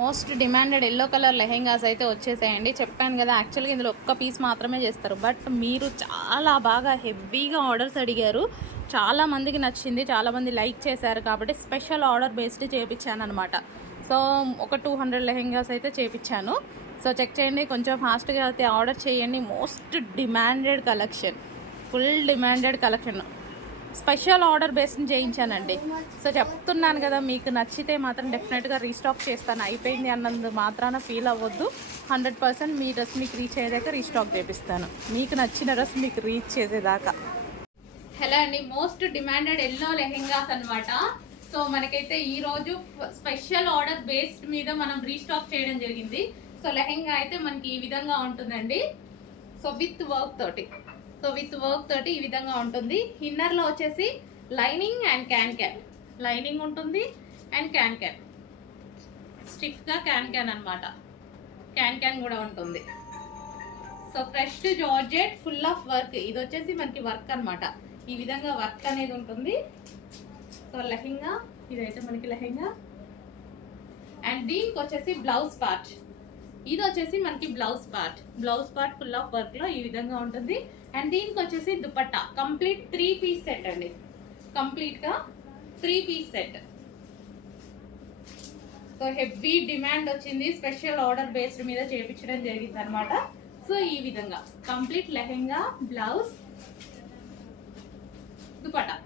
Most demanded yellow colour lehengas అయితే వచ్చేసాయండి. చెప్పాను కదా, యాక్చువల్గా ఇందులో ఒక్క పీస్ మాత్రమే చేస్తారు. బట్ మీరు చాలా బాగా హెవీగా ఆర్డర్స్ అడిగారు, చాలామందికి నచ్చింది, చాలామంది లైక్ చేశారు. కాబట్టి స్పెషల్ ఆర్డర్ బేస్డ్ చేయించాను అనమాట. సో ఒక 200 లెహెంగాస్ అయితే చేయించాను. సో చెక్ చేయండి, కొంచెం ఫాస్ట్గా అయితే ఆర్డర్ చేయండి. Most demanded collection, full demanded collection, special order బేస్ని చేయించానండి. సో చెప్తున్నాను కదా, మీకు నచ్చితే మాత్రం డెఫినెట్గా రీస్టాక్ చేస్తాను. అయిపోయింది అన్నందు మాత్రాన ఫీల్ అవ్వద్దు. 100% మీ డ్రెస్ మీకు రీచ్ అయ్యేదాకా రీస్టాక్ చేపిస్తాను, మీకు నచ్చిన డ్రెస్ మీకు రీచ్ చేసేదాకా. హలో అండి, మోస్ట్ డిమాండెడ్ ఎల్లో లెహెంగాస్ అనమాట. సో మనకైతే ఈరోజు స్పెషల్ ఆర్డర్ బేస్డ్ మీద మనం రీస్టాక్ చేయడం జరిగింది. సో లెహెంగా అయితే మనకి ఈ విధంగా ఉంటుందండి. సో విత్ వర్క్ తోటి ఈ విధంగా ఉంటుంది. ఇన్నర్లో వచ్చేసి లైనింగ్ అండ్ క్యాన్ లైనింగ్ ఉంటుంది అండ్ క్యాన్ స్టిఫ్గా క్యాన్ అనమాట. క్యాన్ కూడా ఉంటుంది. So fresh georgette full of work. ఇది వచ్చేసి మనకి వర్క్ అనమాట. ఈ విధంగా వర్క్ అనేది ఉంటుంది. సో లెహెంగా ఇదైతే మనకి లెహెంగా. అండ్ దీనికి వచ్చేసి బ్లౌజ్ పార్ట్. ఇది వచ్చేసి మనకి blouse part full of work లో ఈ విధంగా ఉంటుంది. అండ్ దీనికి వచ్చేసి దుపట్టా కంప్లీట్ 3 పీస్ సెట్ అండి. కంప్లీట్ గా 3 piece set. So heavy demand వచ్చింది, స్పెషల్ ఆర్డర్ బేస్డ్ మీద చేయించడం జరిగింది అనమాట. సో ఈ విధంగా complete lehenga, blouse, dupatta.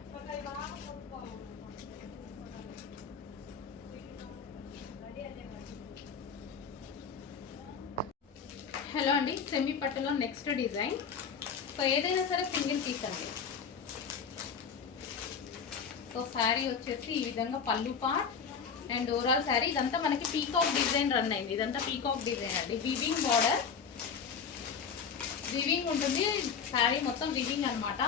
Hello అండి, సెమీ పట్టులో నెక్స్ట్ డిజైన్. సో ఏదైనా సరే సింగిల్ పీస్ అండి. సో శారీ వచ్చేసి ఈ విధంగా పళ్ళు పార్ట్ అండ్ ఓవరాల్ శారీ. ఇదంతా మనకి పీకాక్ డిజైన్ రన్ అయింది. ఇదంతా పీకాక్ డిజైన్ అండి. వివింగ్ బార్డర్, వివింగ్ ఉంటుంది. శారీ మొత్తం వివింగ్ అనమాట.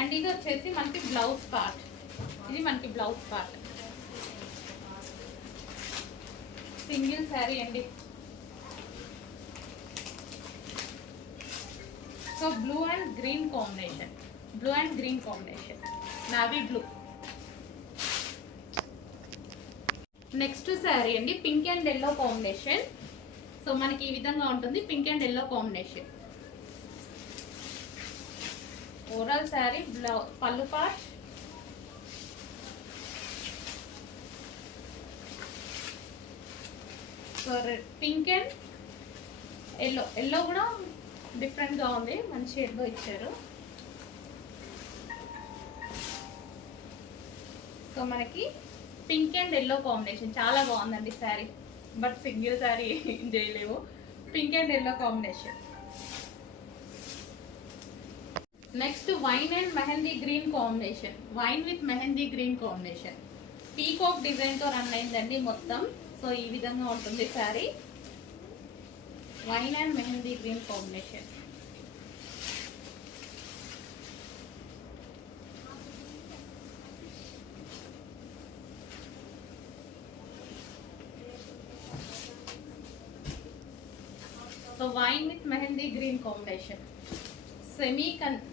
అండ్ ఇది వచ్చేసి మనకి బ్లౌజ్ పార్ట్. ఇది మనకి బ్లౌజ్ పార్ట్. సింగిల్ శారీ అండి. So blue and green combination, navy blue. Next sari అండి, pink and yellow combination. So మనకి ఈ విధంగా ఉంటుంది, pink and yellow combination. Overall sari pallu part, so pink and yellow కూడా డిఫరెంట్గా ఉంది, మంచి ఎల్లో ఇచ్చారు. సో మనకి పింక్ అండ్ ఎల్లో కాంబినేషన్ చాలా బాగుందండి శారీ. బట్ సింగిల్ శారీ ఏం చేయలేము. Pink and yellow combination. Next wine and mehndi green combination. Wine with mehndi green combination. Peacock డిజైన్తో రన్ అయిందండి మొత్తం. సో ఈ విధంగా ఉంటుంది sari. Wine and mehndi green combination. So wine with mehndi green combination.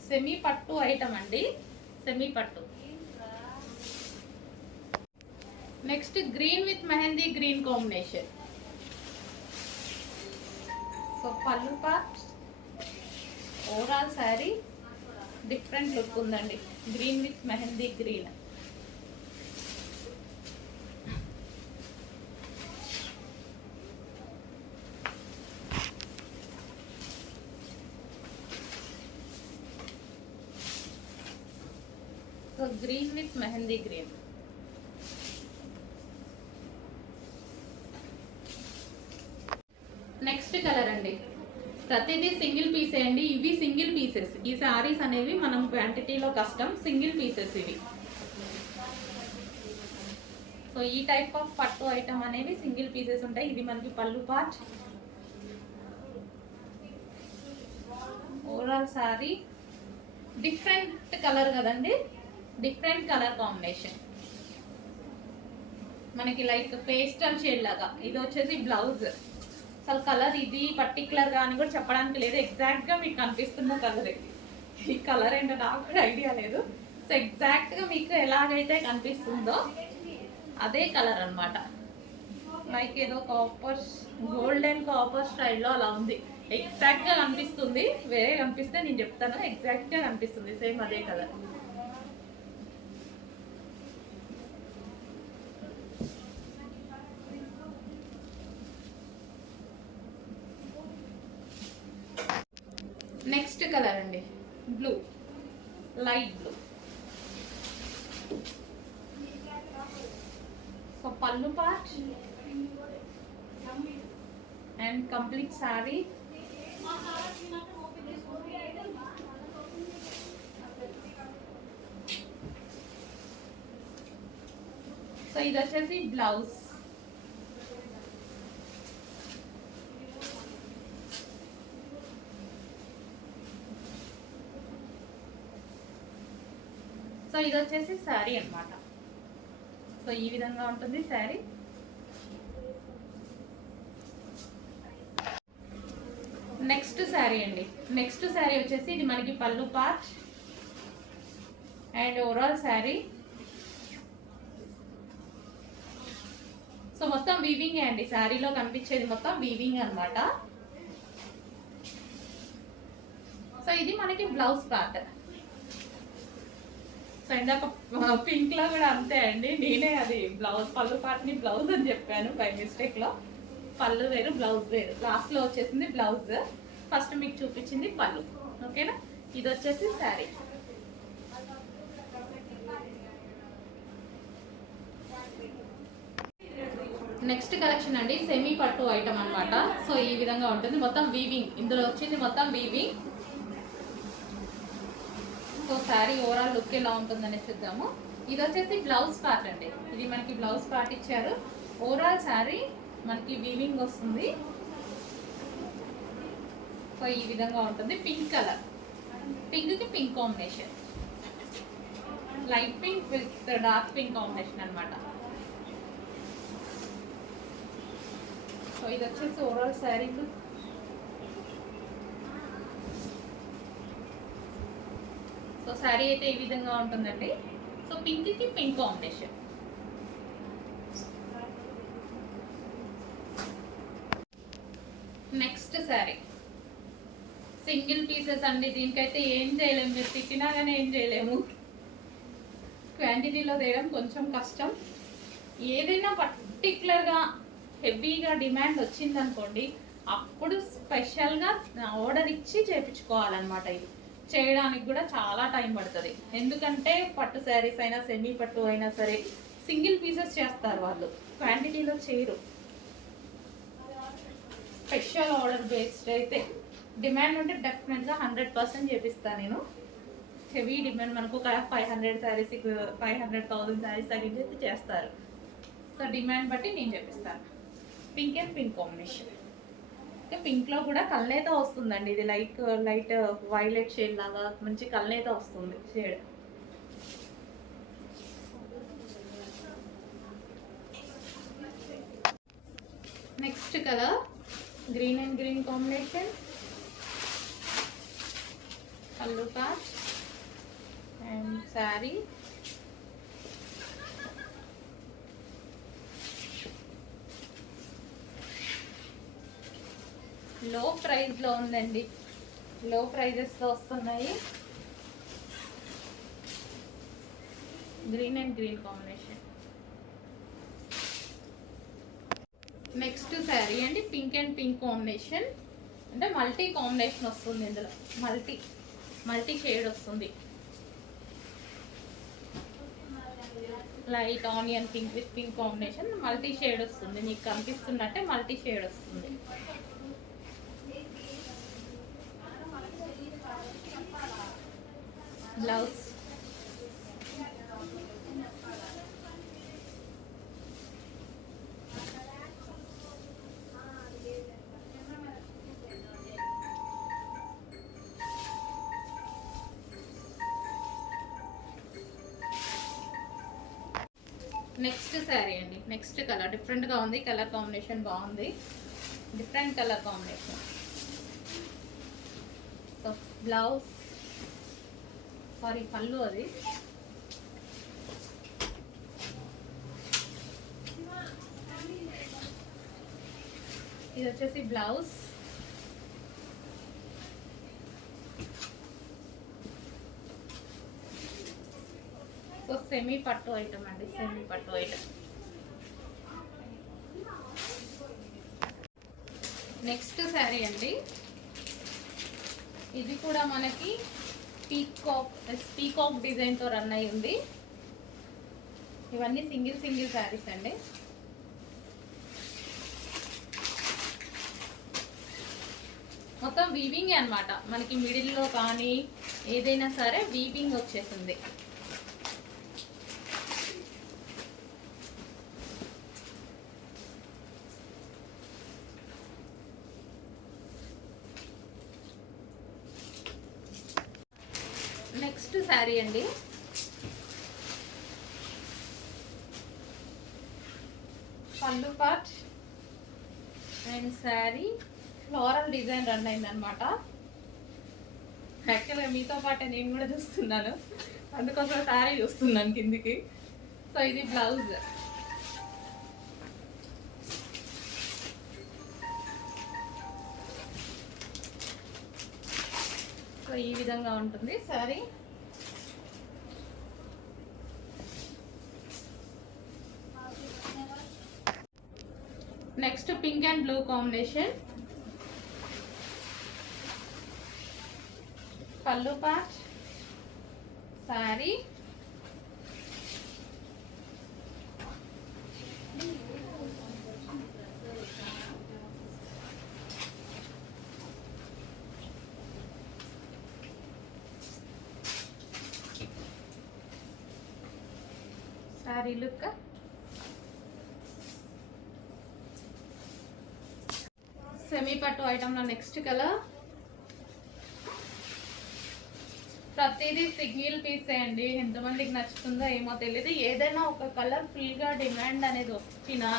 Semi పట్టు ఐటమ్ అండి, సెమీ పట్టు. Next green with mehndi green combination. So pallu part, overall sari different look ఉందండి. Green with mehndi green. So green with mehndi green. Next colour అండి, ప్రతిదీ single పీసే అండి. ఇవి single pieces. ఈ శారీస్ అనేవి మనం క్వాంటిటీలో కష్టం, సింగిల్ పీసెస్ ఇవి. సో ఈ టైప్ ఆఫ్ పట్టు ఐటమ్ అనేవి సింగిల్ పీసెస్ ఉంటాయి. ఇది మనకి పళ్ళు part, overall sari different colour కదండి, డిఫరెంట్ కలర్ కాంబినేషన్. మనకి లైక్ పేస్టల్ షేడ్ లాగా. ఇది వచ్చేసి బ్లౌజ్. అసలు కలర్ ఇది పర్టికులర్గా అని కూడా చెప్పడానికి లేదు, ఎగ్జాక్ట్గా మీకు కనిపిస్తున్న కలర్. ఈ కలర్ ఏంటో నాకు కూడా ఐడియా లేదు. సో ఎగ్జాక్ట్గా మీకు ఎలాగైతే కనిపిస్తుందో అదే కలర్ అనమాట. లైక్ ఏదో కాపర్, గోల్డెన్ కాపర్ స్టైల్లో అలా ఉంది. ఎగ్జాక్ట్గా కనిపిస్తుంది. వేరే కనిపిస్తే నేను చెప్తాను. ఎగ్జాక్ట్గా కనిపిస్తుంది సేమ్ అదే కలర్. నెక్స్ట్ కలర్ అండి blue, light blue. So pallu part and complete sorry. So ఇది వచ్చేసి బ్లౌజ్. సో ఇది వచ్చేసి శారీ అన్నమాట. సో ఈ విధంగా ఉంటుంది శారీ. నెక్స్ట్ శారీ అండి. నెక్స్ట్ శారీ వచ్చేసి ఇది మనకి పళ్ళు పార్ట్ అండ్ ఓవరాల్ శారీ. సో మొత్తం వీవింగ్ అండి. శారీలో కనిపించేది మొత్తం వీవింగ్ అన్నమాట. సో ఇది మనకి బ్లౌజ్ పార్ట్. సో ఇందాక పింక్ లో కూడా అంతే అండి. నేనే అది బ్లౌజ్ పళ్ళు పార్ట్ని బ్లౌజ్ అని చెప్పాను బై మిస్టేక్ లో. పళ్ళు వేరు బ్లౌజ్ వేరు. లాస్ట్ లో వచ్చేసింది బ్లౌజ్, ఫస్ట్ మీకు చూపించింది పళ్ళు. ఓకేనా. ఇది వచ్చేసి శారీ. నెక్స్ట్ కలెక్షన్ అండి సెమీ పట్టు ఐటమ్ అన్నమాట. సో ఈ విధంగా ఉంటుంది మొత్తం వీవింగ్. ఇందులో వచ్చింది మొత్తం weaving. So sari overall look ఎలా ఉంటుందని చూద్దాము. ఇది వచ్చేసి బ్లౌజ్ పార్ట్ అండి. ఇది మనకి బ్లౌజ్ పార్ట్ ఇచ్చారు. ఓవరాల్ శారీ మనకి వీవింగ్ వస్తుంది. సో ఈ విధంగా ఉంటుంది. పింక్ కలర్, పింక్కి pink combination, light pink with dark pink combination అనమాట. సో ఇది వచ్చేసి ఓవరాల్ శారీ. సో శారీ అయితే ఈ విధంగా ఉంటుందండి. సో పింక్కి pink combination. Next sari single pieces అండి. దీనికైతే ఏం చేయలేము. మీరు తిట్టినా కానీ ఏం చేయలేము. క్వాంటిటీలో తేయడం కొంచెం కష్టం. ఏదైనా పర్టికులర్గా హెవీగా డిమాండ్ వచ్చిందనుకోండి, అప్పుడు స్పెషల్గా ఆర్డర్ ఇచ్చి చేయించుకోవాలన్నమాట. ఇది చేయడానికి కూడా చాలా టైం పడుతుంది. ఎందుకంటే పట్టు శారీస్ అయినా సెమీ పట్టు అయినా సరే సింగిల్ పీసెస్ చేస్తారు వాళ్ళు, క్వాంటిటీలో చేయరు. స్పెషల్ ఆర్డర్ బేస్డ్ అయితే డిమాండ్ ఉంటే డెఫినెట్గా 100% చేపిస్తాను నేను. హెవీ డిమాండ్ మనకు ఒక 500 శారీస్ 500,000 శారీస్ తగ్గించి చేస్తారు. సో డిమాండ్ బట్టి నేను చేపిస్తాను. Pink and pink combination. పింక్లో కూడా కల్నేత వస్తుందండి. ఇది లైట్ వైలెట్ షేడ్ లాగా మంచి కల్నేత వస్తుంది shade. Next colour green and green combination. Pallu part and sari. లో ప్రైస్లో ఉందండి. లో ప్రైజెస్లో వస్తున్నాయి. Green and green combination. Next sari అండి పింక్ అండ్ పింక్ కాంబినేషన్. అంటే మల్టీ కాంబినేషన్ వస్తుంది. ఇందులో మల్టీ షేడ్ వస్తుంది. Light onion pink with pink combination multi shade వస్తుంది. మీకు కనిపిస్తున్నట్టే మల్టీ షేడ్ వస్తుంది. బ్లౌజ్ నెక్స్ట్ శారీ అండి. నెక్స్ట్ కలర్ డిఫరెంట్గా ఉంది. కలర్ కాంబినేషన్ బాగుంది. Different colour combination. So blouse sorry పళ్ళు అది ఇది వచ్చేసి బ్లౌజ్. సో సెమీ పట్టు ఐటమ్ అండి, సెమీ పట్టు ఐటమ్. నెక్స్ట్ శారీ అండి, ఇది కూడా మనకి పీకాక్ డిజైన్తో రన్ అయి ఉంది. ఇవన్నీ సింగిల్ సింగిల్ శారీస్ అండి. మొత్తం వీవింగ్ అన్నమాట, మనకి మిడిల్లో కానీ ఏదైనా సరే వీవింగ్ వచ్చేసింది. నెక్స్ట్ శారీ అండి, పళ్ళు part and sari floral design run అయింది అనమాట. యాక్చువల్గా మీతో పాటే నేను కూడా చూస్తున్నాను, అందుకోసం శారీ చూస్తున్నాను కిందికి. సో ఇది బ్లౌజ్. సో ఈ విధంగా ఉంటుంది sari. Next pink and blue combination, pallu part, sari, sari look. Semi పట్టు ఐటమ్లో నెక్స్ట్ కలర్. ప్రతిదీ సింగిల్ పీసే అండి, ఎంతమందికి నచ్చుతుందో ఏమో తెలియదు. ఏదైనా ఒక కలర్ ఫుల్గా డిమాండ్ అనేది వచ్చినా,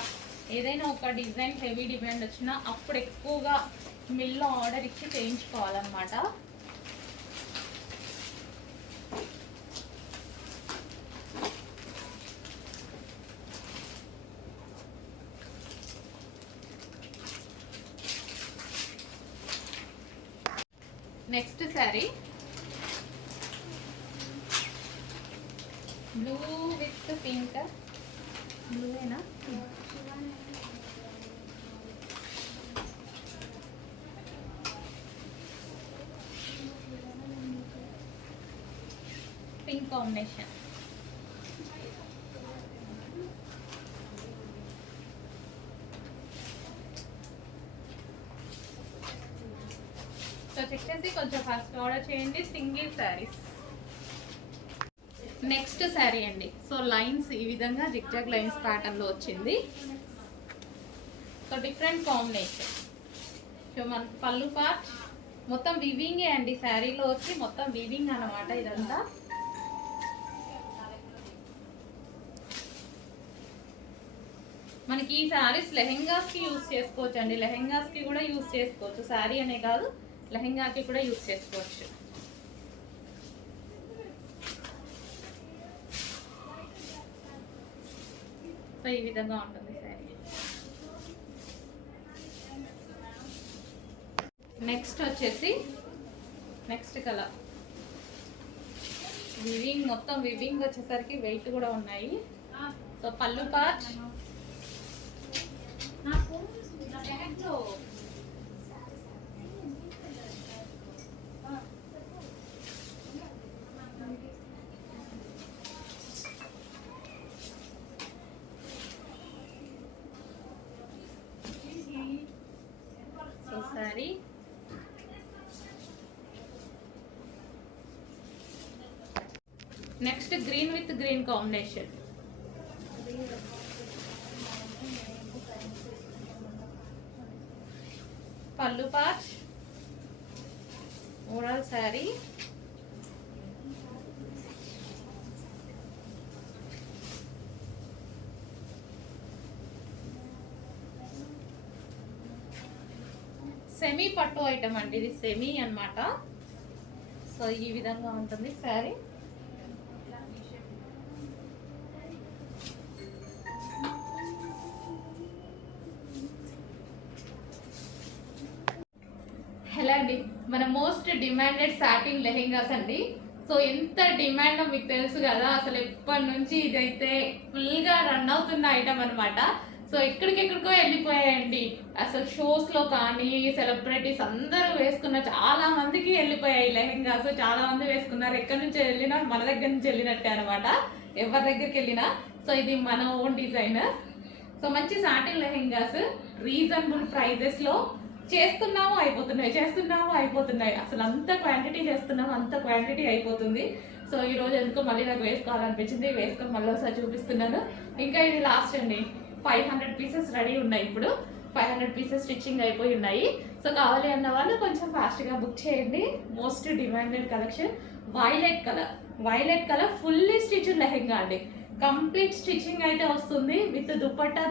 ఏదైనా ఒక డిజైన్ హెవీ డిమాండ్ వచ్చినా అప్పుడు ఎక్కువగా మిల్లో ఆర్డర్ ఇచ్చి చేయించుకోవాలన్నమాట. Next sari blue with pink. బ్లూనా? Pink combination. సో చెక్ చేసి కొంచెం ఫాస్ట్ ఆర్డర్ చేయండి, సింగిల్ శారీస్. నెక్స్ట్ శారీ అండి, సో లైన్స్ ఈ విధంగా జిగ్జాగ్ లైన్స్ ప్యాటర్న్ లో వచ్చింది. So different combination. సో మన పళ్ళు పార్ట్ మొత్తం వివింగే అండి, శారీలో వచ్చి మొత్తం వివింగ్ అన్నమాట ఇదంతా. మనకి ఈ శారీస్ లెహెంగాస్ కి యూజ్ చేసుకోవచ్చు అండి, లెహెంగాస్ కి కూడా యూజ్ చేసుకోవచ్చు, శారీ అనే కాదు లెహెంగాకి కూడా యూజ్ చేసుకోవచ్చు. సో ఈ విధంగా ఉంటుంది శారీ. నెక్స్ట్ వచ్చేసి నెక్స్ట్ కలర్ వివింగ్, మొత్తం వివింగ్ వచ్చేసరికి వెయిట్ కూడా ఉన్నాయి. సో pallu part, sari, next green with green combination. Pallu part, overall sari, సెమీ పట్టు ఐటమ్ అండి, ఇది సెమీ అన్నమాట. సో ఈ విధంగా ఉంటుంది శారీ. మన మోస్ట్ డిమాండెడ్ సాటిన్ లెహెంగాస్ అండి. సో ఎంత డిమాండ్ మీకు తెలుసు కదా, అసలు ఎప్పటి నుంచి ఇదైతే ఫుల్గా రన్ అవుతున్న ఐటమ్ అనమాట. సో ఎక్కడికెక్కడికో వెళ్ళిపోయాయండి. అసలు షోస్లో కానీ సెలబ్రిటీస్ అందరూ వేసుకున్న, చాలా మందికి వెళ్ళిపోయాయి లెహెంగాస్. చాలా మంది వేసుకున్నారు. ఎక్కడి నుంచి వెళ్ళినా మన దగ్గర నుంచి వెళ్ళినట్టే అనమాట, ఎవరి దగ్గరికి వెళ్ళినా. సో ఇది మన ఓన్ డిజైన్. సో మంచి సాటిన్ లెహెంగాస్ రీజనబుల్ ప్రైజెస్లో చేస్తున్నాము అయిపోతున్నాయి. అసలు అంత క్వాంటిటీ చేస్తున్నాము, అంత క్వాంటిటీ అయిపోతుంది. సో ఈరోజు ఎందుకో మళ్ళీ నాకు వేసుకోవాలనిపించింది, వేసుకొని మళ్ళీ ఒకసారి చూపిస్తున్నాను. ఇంకా ఇది లాస్ట్ అండి. 500 పీసెస్ రెడీ ఉన్నాయి. ఇప్పుడు 500 పీసెస్ స్టిచ్చింగ్ అయిపోయి ఉన్నాయి. సో కావాలి అన్న వాళ్ళు కొంచెం ఫాస్ట్గా బుక్ చేయండి. Most demanded collection violet colour fully stitched lehenga అండి. కంప్లీట్ స్టిచ్చింగ్ అయితే వస్తుంది విత్ దుపట్టా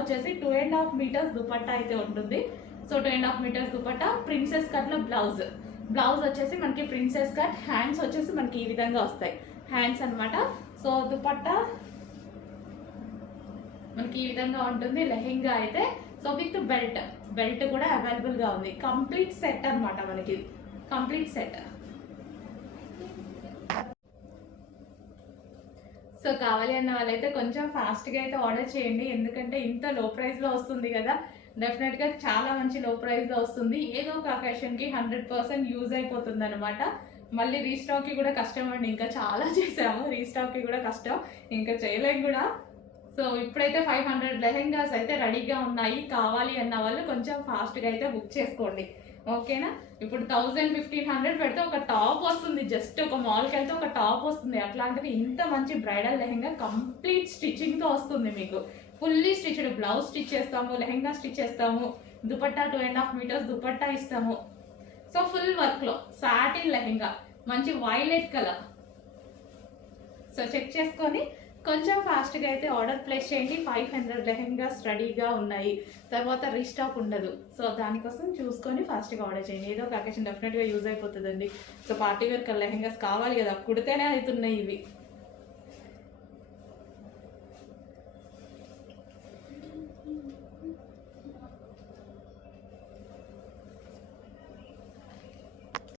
వచ్చేసి 2.5 మీటర్స్ దుపట్టా అయితే ఉంటుంది. సో 2.5 మీటర్స్ దుపట్టా, ప్రిన్సెస్ కట్లో బ్లౌజ్ వచ్చేసి మనకి ప్రిన్సెస్ కట్, హ్యాండ్స్ వచ్చేసి మనకి ఈ విధంగా వస్తాయి హ్యాండ్స్ అనమాట. సో దుపట్టా మనకి ఈ విధంగా ఉంటుంది లెహెంగా అయితే. సో విత్ బెల్ట్ కూడా అవైలబుల్గా ఉంది. కంప్లీట్ సెట్ అనమాట మనకి, కంప్లీట్ సెట్. సో కావాలి అన్న వాళ్ళైతే కొంచెం ఫాస్ట్గా అయితే ఆర్డర్ చేయండి, ఎందుకంటే ఇంత లో ప్రైస్లో వస్తుంది కదా. డెఫినెట్గా చాలా మంచి లో ప్రైస్లో వస్తుంది. ఏదో ఒక అకేషన్కి 100% యూజ్ అయిపోతుంది అనమాట. మళ్ళీ రీస్టాక్కి కూడా కష్టం అండి. ఇంకా చాలా చేసాము, రీస్టాక్కి కూడా కష్టం, ఇంకా చేయలేం కూడా. సో ఇప్పుడైతే 500 లెహెంగాస్ అయితే రెడీగా ఉన్నాయి. కావాలి అన్న వాళ్ళు కొంచెం ఫాస్ట్గా అయితే బుక్ చేసుకోండి, ఓకేనా. ఇప్పుడు 1000-1500 పెడితే ఒక టాప్ వస్తుంది, జస్ట్ ఒక మాల్కి వెళ్తే ఒక టాప్ వస్తుంది. అట్లాంటిది ఇంత మంచి బ్రైడల్ లెహెంగా కంప్లీట్ స్టిచ్చింగ్తో వస్తుంది మీకు. ఫుల్లీ స్టిచ్డ్ బ్లౌజ్ స్టిచ్ చేస్తాము, లెహెంగా స్టిచ్ చేస్తాము, దుపట్టా 2.5 మీటర్స్ దుపట్టా ఇస్తాము. సో ఫుల్ వర్క్లో సాటిన్ లెహెంగా, మంచి వైలెట్ కలర్. సో చెక్ చేసుకొని కొంచెం ఫాస్ట్గా అయితే ఆర్డర్ ప్లేస్ చేయండి. 500 లెహెంగాస్ రెడీగా ఉన్నాయి, తర్వాత రీస్టాక్ ఉండదు. సో దానికోసం చూసుకొని ఫాస్ట్గా ఆర్డర్ చేయండి. ఏదో ఒక అకేషన్ డెఫినెట్గా యూజ్ అయిపోతుందండి. సో పార్టీ వేర్ లెహెంగాస్ కావాలి కదా, కుడితేనే అవుతున్నాయి ఇవి.